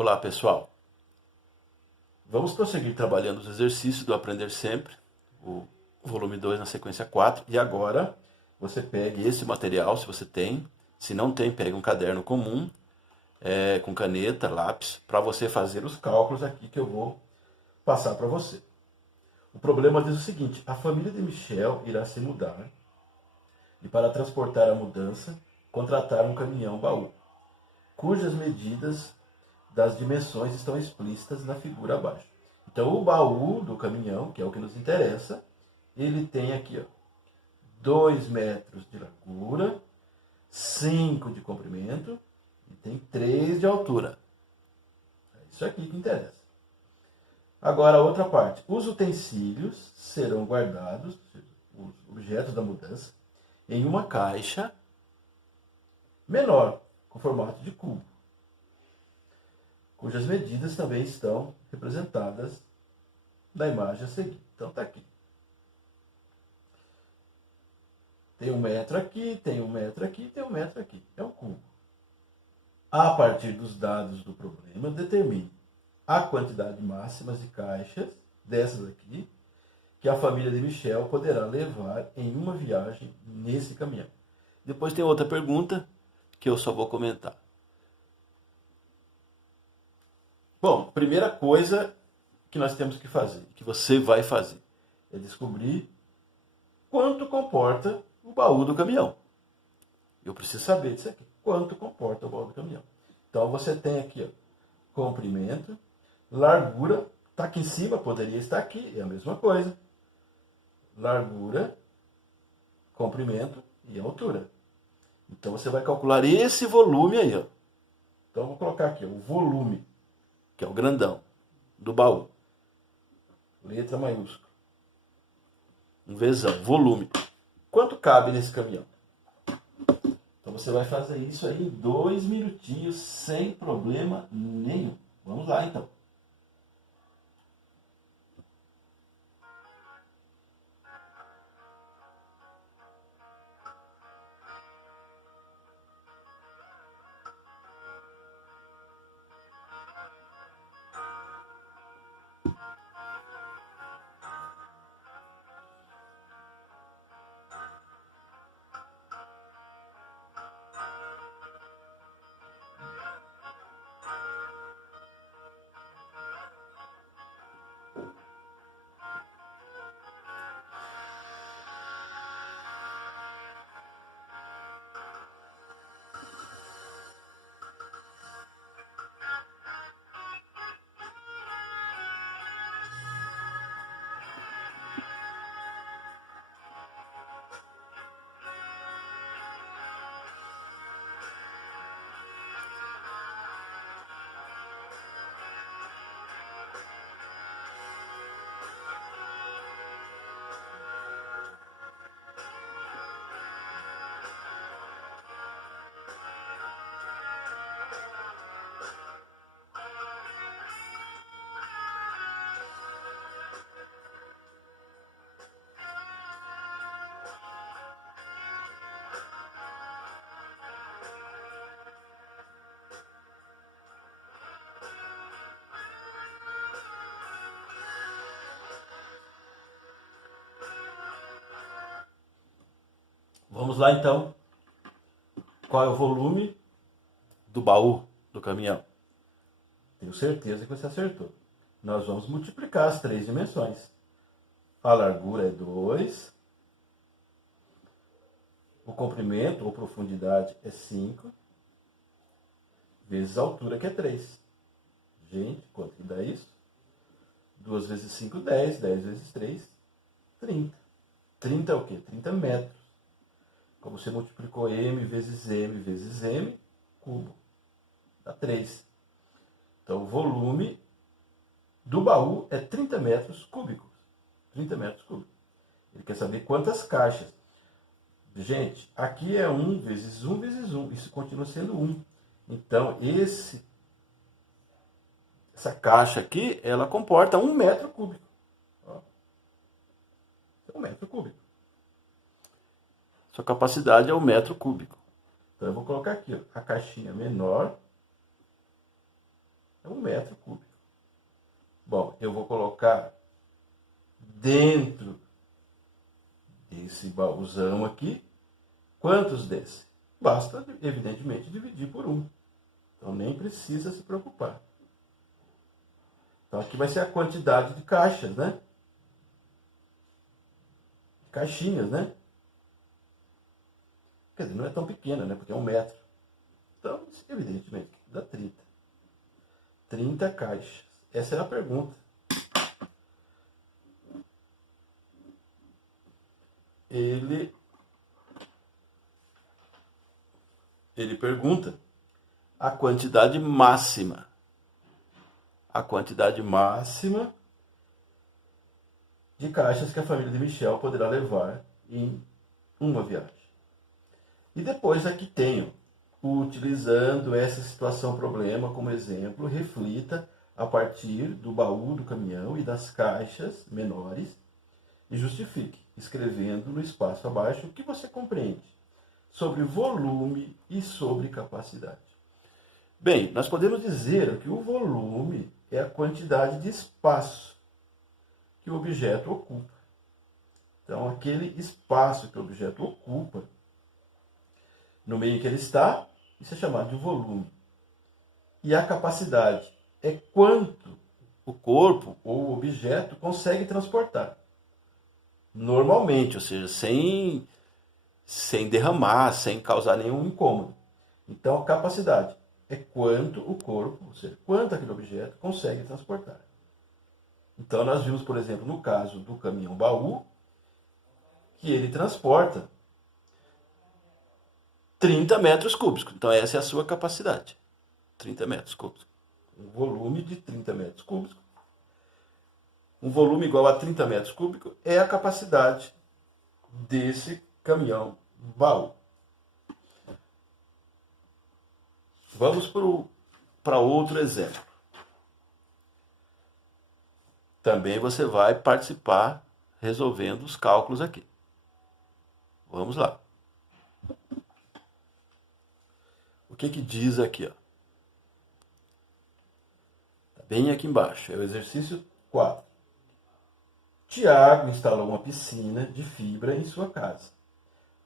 Olá, pessoal. Vamos prosseguir trabalhando os exercícios do Aprender Sempre, o volume 2 na sequência 4. E agora você pegue esse material, se você tem. Se não tem, pegue um caderno comum, com caneta, lápis, para você fazer os cálculos aqui que eu vou passar para você. O problema diz o seguinte: a família de Michel irá se mudar e, para transportar a mudança, contratar um caminhão-baú, cujas medidas das dimensões estão explícitas na figura abaixo. Então, o baú do caminhão, que é o que nos interessa, ele tem aqui, ó, 2 metros de largura, 5 de comprimento e tem 3 de altura. É isso aqui que interessa. Agora, a outra parte. Os utensílios serão guardados, os objetos da mudança, em uma caixa menor, com formato de cubo, cujas medidas também estão representadas na imagem a seguir. Então está aqui. Tem 1 metro aqui, tem 1 metro aqui, tem 1 metro aqui. É um cubo. A partir dos dados do problema, determine a quantidade máxima de caixas, dessas aqui, que a família de Michel poderá levar em uma viagem nesse caminhão. Depois tem outra pergunta que eu só vou comentar. Bom, primeira coisa que nós temos que fazer, que você vai fazer, é descobrir quanto comporta o baú do caminhão. Eu preciso saber disso aqui. Quanto comporta o baú do caminhão. Então você tem aqui, ó, comprimento, largura, está aqui em cima, poderia estar aqui, é a mesma coisa. Largura, comprimento e altura. Então você vai calcular esse volume aí, ó. Então eu vou colocar aqui, ó, o volume, que é o grandão, do baú. Letra maiúscula. Um Vzão, volume. Quanto cabe nesse caminhão? Então você vai fazer isso aí em 2 minutinhos, sem problema nenhum. Vamos lá, então. Vamos lá, então. Qual é o volume do baú do caminhão? Tenho certeza que você acertou. Nós vamos multiplicar as 3 dimensões. A largura é 2. O comprimento ou profundidade é 5. Vezes a altura, que é 3. Gente, quanto que dá isso? 2 vezes 5, 10. 10 vezes 3, 30. 30 é o quê? 30 metros. Como você multiplicou m vezes m, cubo. Dá 3. Então, o volume do baú é 30 metros cúbicos. 30 metros cúbicos. Ele quer saber quantas caixas. Gente, aqui é 1 vezes 1 vezes 1. Isso continua sendo 1. Então, essa caixa aqui, ela comporta 1 metro cúbico. Ó. 1 metro cúbico. Sua capacidade é 1 metro cúbico. Então eu vou colocar aqui, ó, a caixinha menor É 1 metro cúbico. Bom, eu vou colocar dentro desse baúzão aqui, quantos desse? Basta, evidentemente, dividir por 1. Então, nem precisa se preocupar. Então, aqui vai ser a quantidade de caixas, né? Caixinhas, né? Quer dizer, não é tão pequena, né? Porque é 1 metro. Então, evidentemente, dá 30. 30 caixas. Essa é a pergunta. Ele pergunta a quantidade máxima. A quantidade máxima de caixas que a família de Michel poderá levar em uma viagem. E depois aqui tenho, utilizando essa situação problema como exemplo, reflita a partir do baú do caminhão e das caixas menores e justifique, escrevendo no espaço abaixo o que você compreende sobre volume e sobre capacidade. Bem, nós podemos dizer que o volume é a quantidade de espaço que o objeto ocupa. Então, aquele espaço que o objeto ocupa, no meio em que ele está, isso é chamado de volume. E a capacidade é quanto o corpo ou o objeto consegue transportar. Normalmente, ou seja, sem derramar, sem causar nenhum incômodo. Então, a capacidade é quanto o corpo, ou seja, quanto aquele objeto consegue transportar. Então, nós vimos, por exemplo, no caso do caminhão-baú, que ele transporta 30 metros cúbicos. Então, essa é a sua capacidade. 30 metros cúbicos. Um volume de 30 metros cúbicos. Um volume igual a 30 metros cúbicos é a capacidade desse caminhão-baú. Vamos para outro exemplo. Também você vai participar resolvendo os cálculos aqui. Vamos lá. O que diz aqui? Ó? Tá bem aqui embaixo. É o exercício 4. Tiago instalou uma piscina de fibra em sua casa.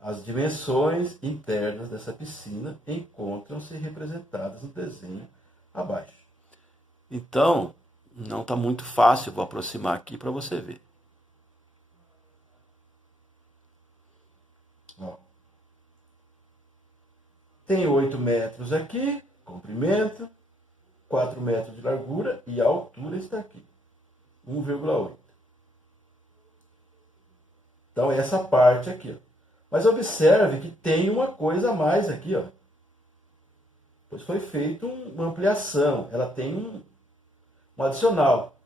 As dimensões internas dessa piscina encontram-se representadas no desenho abaixo. Então, não está muito fácil, vou aproximar aqui para você ver. Ó. Tem 8 metros aqui, comprimento, 4 metros de largura e a altura está aqui, 1,8. Então, essa parte aqui, ó. Mas observe que tem uma coisa a mais aqui, ó. Pois foi feita uma ampliação, ela tem um adicional.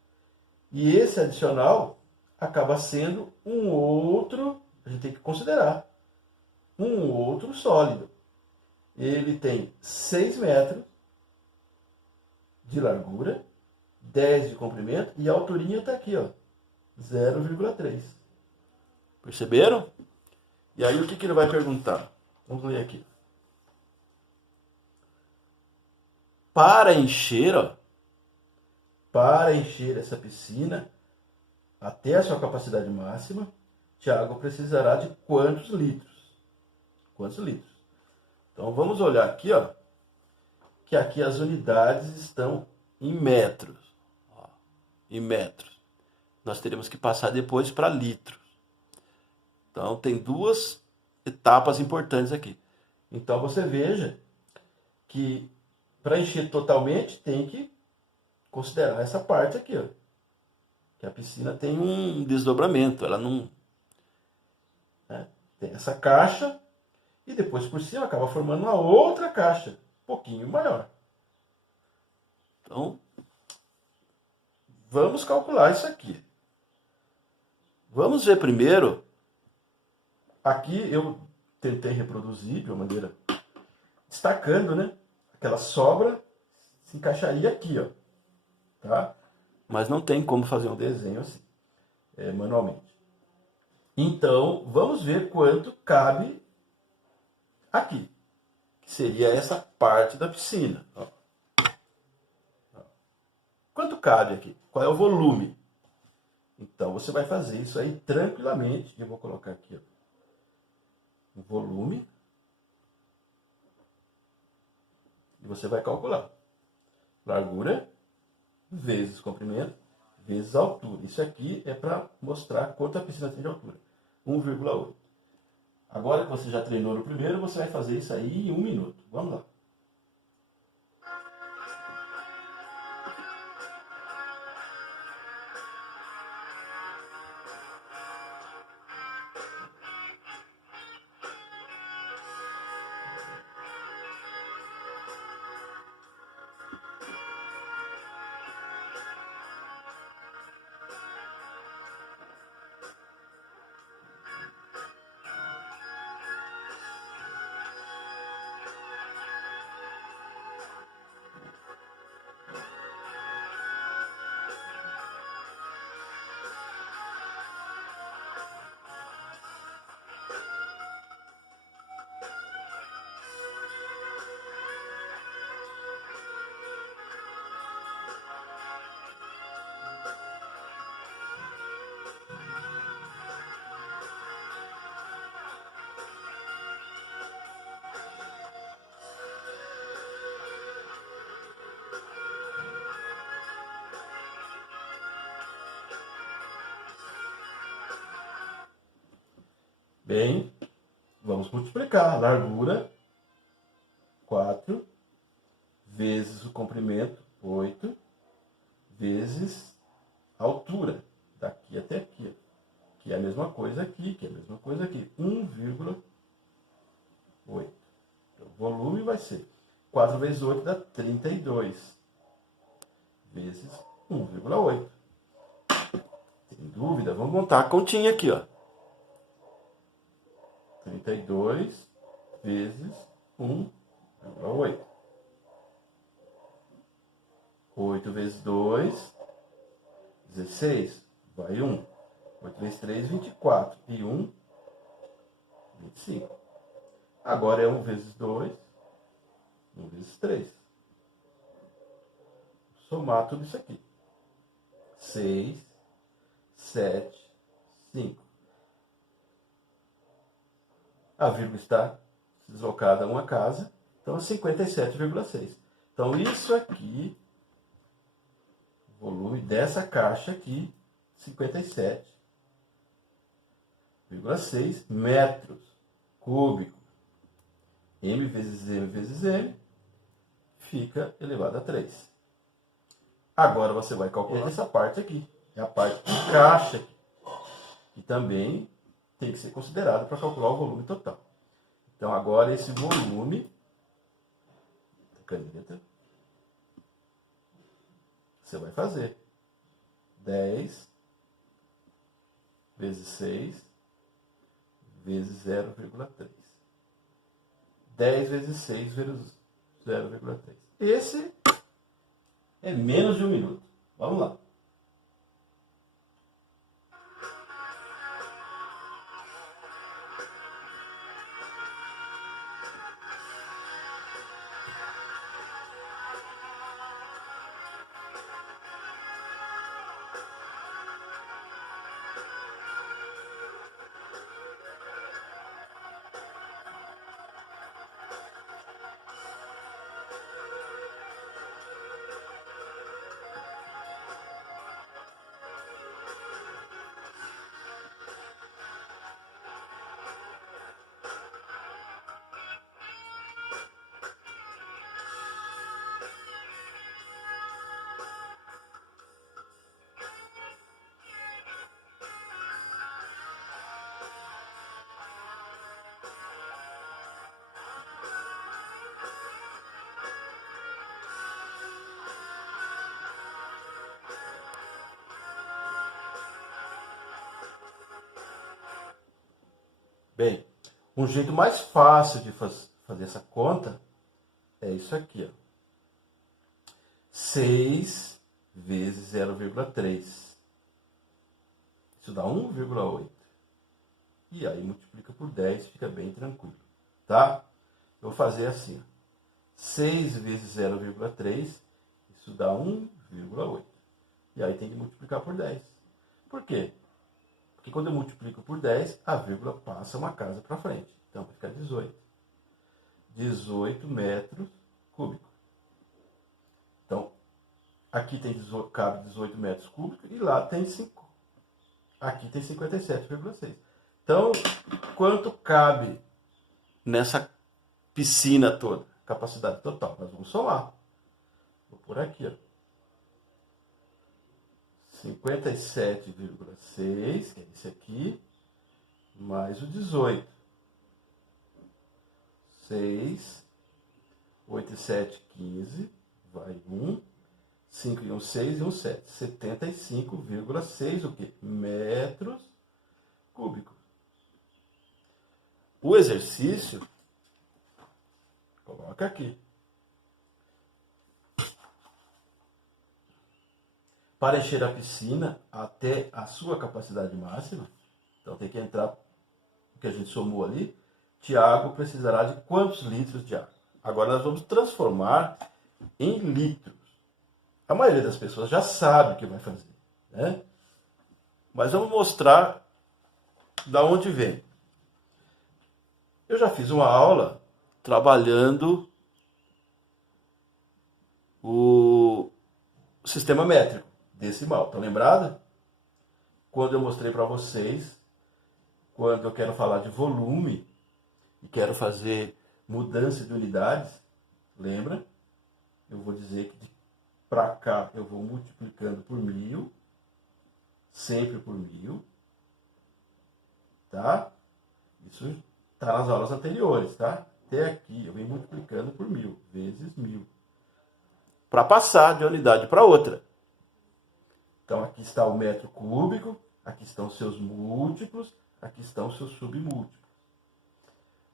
E esse adicional acaba sendo um outro, a gente tem que considerar, um outro sólido. Ele tem 6 metros de largura, 10 de comprimento e a alturinha está aqui, ó, 0,3. Perceberam? E aí o que ele vai perguntar? Vamos ler aqui. Para encher essa piscina até a sua capacidade máxima, Tiago precisará de quantos litros? Quantos litros? Então vamos olhar aqui, ó, que aqui as unidades estão em metros. Ó, em metros. Nós teremos que passar depois para litros. Então, tem duas etapas importantes aqui. Então, você veja que para encher totalmente, tem que considerar essa parte aqui, ó. Que a piscina tem um desdobramento, ela não... Né, tem essa caixa e depois por cima acaba formando uma outra caixa, um pouquinho maior. Então, vamos calcular isso aqui. Vamos ver primeiro. Aqui eu tentei reproduzir de uma maneira destacando, né? Aquela sobra se encaixaria aqui, ó. Tá? Mas não tem como fazer um desenho assim, manualmente. Então, vamos ver quanto cabe aqui. Que seria essa parte da piscina. Ó. cabe aqui. Qual é o volume? Então, você vai fazer isso aí tranquilamente. Eu vou colocar aqui, ó, o volume. E você vai calcular. Largura vezes comprimento vezes altura. Isso aqui é para mostrar quanto a piscina tem de altura. 1,8. Agora que você já treinou no primeiro, você vai fazer isso aí em 1 minuto. Vamos lá. Bem, vamos multiplicar. Largura, 4, vezes o comprimento, 8, vezes a altura, daqui até aqui. Que é a mesma coisa aqui, que é a mesma coisa aqui. 1,8. Então, o volume vai ser 4 vezes 8 dá 32. Vezes 1,8. Tem dúvida? Vamos montar a continha aqui, ó. 32 vezes 1,8. 8 vezes 2, 16. Vai 1. 8 vezes 3, 24. E 1, 25. Agora é 1 vezes 2, 1 vezes 3. Somar tudo isso aqui. 6, 7, 5. A vírgula está deslocada a uma casa, então é 57,6. Então isso aqui, o volume dessa caixa aqui, 57,6 metros cúbicos. M vezes M vezes M fica elevado a 3. Agora você vai calcular essa parte aqui. É a parte de caixa, que também tem que ser considerado para calcular o volume total. Então agora esse volume, caneta, você vai fazer 10 vezes 6 vezes 0,3. 10 vezes 6 vezes 0,3. Esse é menos de 1 minuto. Vamos lá. Bem, um jeito mais fácil de fazer essa conta é isso aqui, ó. 6 vezes 0,3. Isso dá 1,8. E aí multiplica por 10, fica bem tranquilo, tá? Eu vou fazer assim, ó. 6 vezes 0,3, isso dá 1,8. E aí tem que multiplicar por 10. Por quê? Porque quando eu multiplico por 10, a vírgula passa uma casa para frente. Então vai ficar 18. 18 metros cúbicos. Então, aqui cabe 18 metros cúbicos e lá tem 5. Aqui tem 57,6. Então, quanto cabe nessa piscina toda? Capacidade total. Nós vamos somar. Vou por aqui, ó. 57,6, que é esse aqui, mais o 18. 6, 8 e 7, 15, vai 1, 5 e 1, 6 e 1, 7. 75,6 o quê? Metros cúbicos. O exercício, coloca aqui. Para encher a piscina até a sua capacidade máxima, então tem que entrar o que a gente somou ali. Tiago precisará de quantos litros de água? Agora nós vamos transformar em litros. A maioria das pessoas já sabe o que vai fazer, né? Mas vamos mostrar da onde vem. Eu já fiz uma aula trabalhando o sistema métrico decimal. Estão lembrados? Quando eu mostrei para vocês, quando eu quero falar de volume e quero fazer mudança de unidades, lembra? Eu vou dizer que para cá eu vou multiplicando por 1000, sempre por 1000, tá? Isso está nas aulas anteriores, tá? Até aqui eu venho multiplicando por 1000, vezes 1000, para passar de uma unidade para outra. Então aqui está o metro cúbico, aqui estão os seus múltiplos, aqui estão os seus submúltiplos.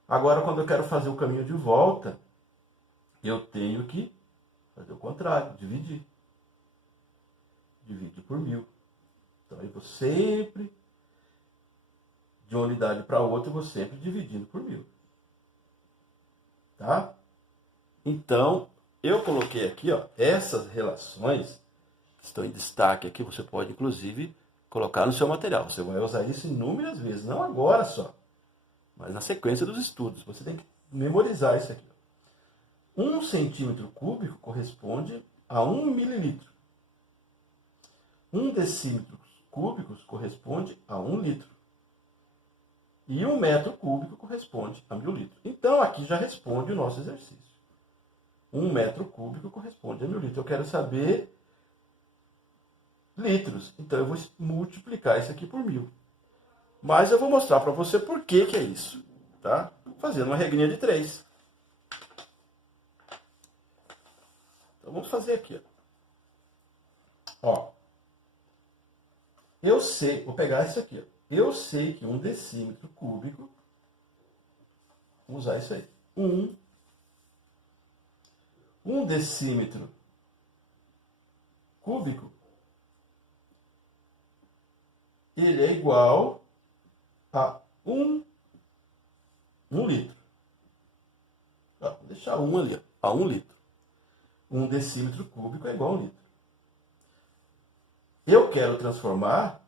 Agora, quando eu quero fazer o caminho de volta, eu tenho que fazer o contrário, dividir. Divide por 1000. Então, eu vou sempre, de uma unidade para outra, eu vou sempre dividindo por 1000. Tá? Então, eu coloquei aqui, ó, essas relações que estão em destaque aqui, você pode, inclusive, colocar no seu material. Você vai usar isso inúmeras vezes, não agora só, mas na sequência dos estudos. Você tem que memorizar isso aqui. 1 centímetro cúbico corresponde a 1 mililitro. 1 decímetro cúbico corresponde a 1 litro. E 1 metro cúbico corresponde a 1000 litros. Então, aqui já responde o nosso exercício. 1 metro cúbico corresponde a 1000 litros. Eu quero saber litros. Então, eu vou multiplicar isso aqui por 1000. Mas eu vou mostrar para você por que é isso. Tá? Fazendo uma regrinha de 3. Então, vamos fazer aqui. Ó. Eu sei, vou pegar isso aqui. Ó. Eu sei que 1 decímetro cúbico, vamos usar isso aí. 1 decímetro cúbico, ele é igual a 1 litro. Vou deixar 1 ali, ó, a 1 litro. 1 decímetro cúbico é igual a 1 litro. Eu quero transformar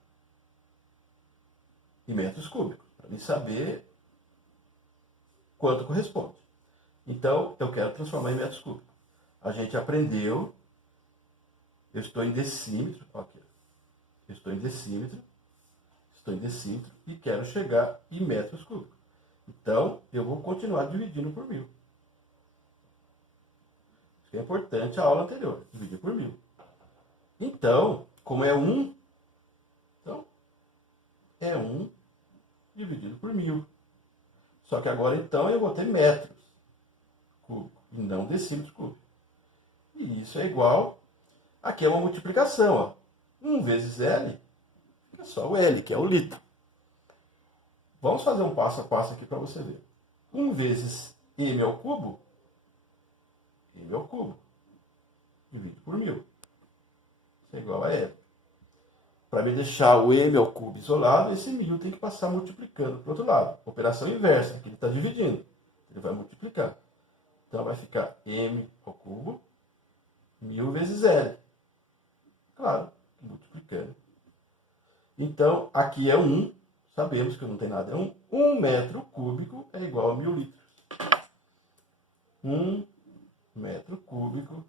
em metros cúbicos, para mim saber quanto corresponde. Então, eu quero transformar em metros cúbicos. A gente aprendeu, eu estou em decímetro, aqui, eu estou em decímetro e quero chegar em metros cúbicos. Então, eu vou continuar dividindo por 1000. Isso é importante a aula anterior, dividir por 1000. Então, como é 1, então, é 1 dividido por 1000. Só que agora, então, eu vou ter metros cúbicos, e não decímetros cúbicos. E isso é igual, aqui é uma multiplicação, ó. 1 vezes L, é só o L, que é o litro. Vamos fazer um passo a passo aqui para você ver. 1 vezes M ao cubo, dividido por 1000. Isso é igual a L. Para me deixar o M ao cubo isolado, esse 1000 tem que passar multiplicando para o outro lado. Operação inversa, que ele está dividindo. Ele vai multiplicar. Então vai ficar M ao cubo, 1000 vezes L. Claro, multiplicando. Então, aqui é 1, sabemos que não tem nada, é 1. 1 metro cúbico é igual a 1000 litros. 1 metro cúbico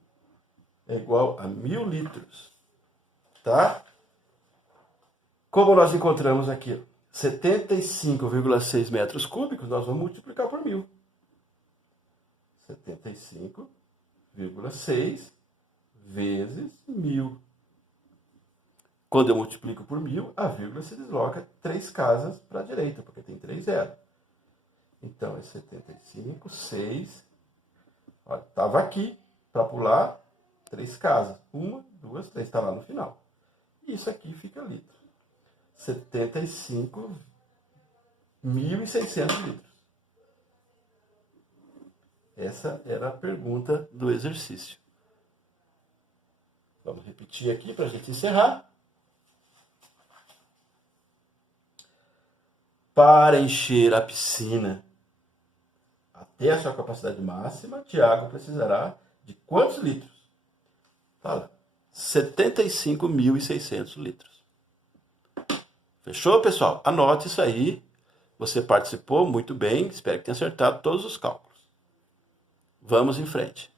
é igual a 1000 litros. Tá? Como nós encontramos aqui 75,6 metros cúbicos, nós vamos multiplicar por 1000. 75,6 vezes 1000. Quando eu multiplico por 1000, a vírgula se desloca 3 casas para a direita, porque tem 3 zeros. Então, é 75, 6. Estava aqui, para pular, 3 casas. 1, 2, 3, está lá no final. Isso aqui fica litro. 75.600 litros. Essa era a pergunta do exercício. Vamos repetir aqui para a gente encerrar. Para encher a piscina até a sua capacidade máxima, Tiago precisará de quantos litros? Fala. 75.600 litros. Fechou, pessoal? Anote isso aí. Você participou muito bem. Espero que tenha acertado todos os cálculos. Vamos em frente.